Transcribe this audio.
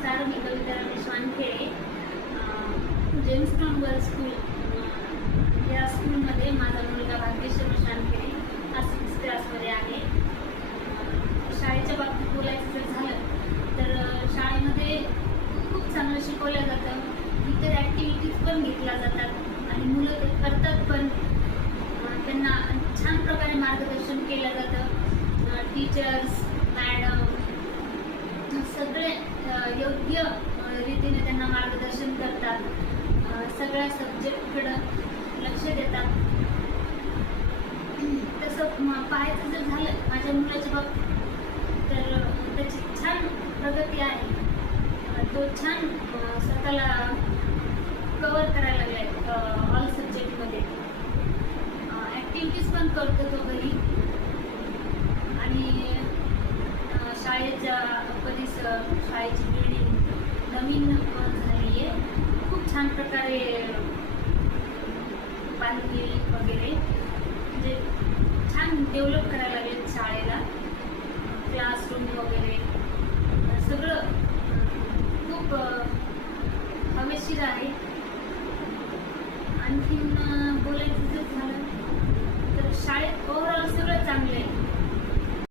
नमस्कार, मी Kavita Ramesh Wankhede. James town girls school या स्कूलमध्ये माझा मुलगा भाग्येश रमेश वानखेडे हा 6th क्लासमध्ये आहे. शाळेच्या बाबतीत बोलायचं जर झालं तर शाळेमध्ये खूप चांगलं शिकवलं जातं. इतर ॲक्टिव्हिटीज पण घेतल्या जातात आणि मुलं ते करतात पण. त्यांना छान प्रकारे मार्गदर्शन केलं जातं. टीचर्स, मॅडम सगळे योग्य रीतीने त्यांना मार्गदर्शन करतात. सगळ्या सब्जेक्टकडं लक्ष देतात. तसं पाहायचं जर झालं माझ्या मुलाच्या बाबतीत तर त्याची छान प्रगती आहे. तो छान स्वतःला कवर करायला लागला आहे ऑल सब्जेक्टमध्ये. ॲक्टिव्हिटीज पण करतो तो घरी आणि शाळेच्या परिसर, शाळेची बिल्डिंग नवीन झाली आहे. खूप छान प्रकारे बांधली वगैरे, म्हणजे छान डेव्हलप करायला लागले शाळेला. क्लासरूम वगैरे सगळं खूप हवेशीर आहे. आणखीन बोलायचं जर झालं तर शाळेत ओव्हरऑल सगळं चांगलं आहे.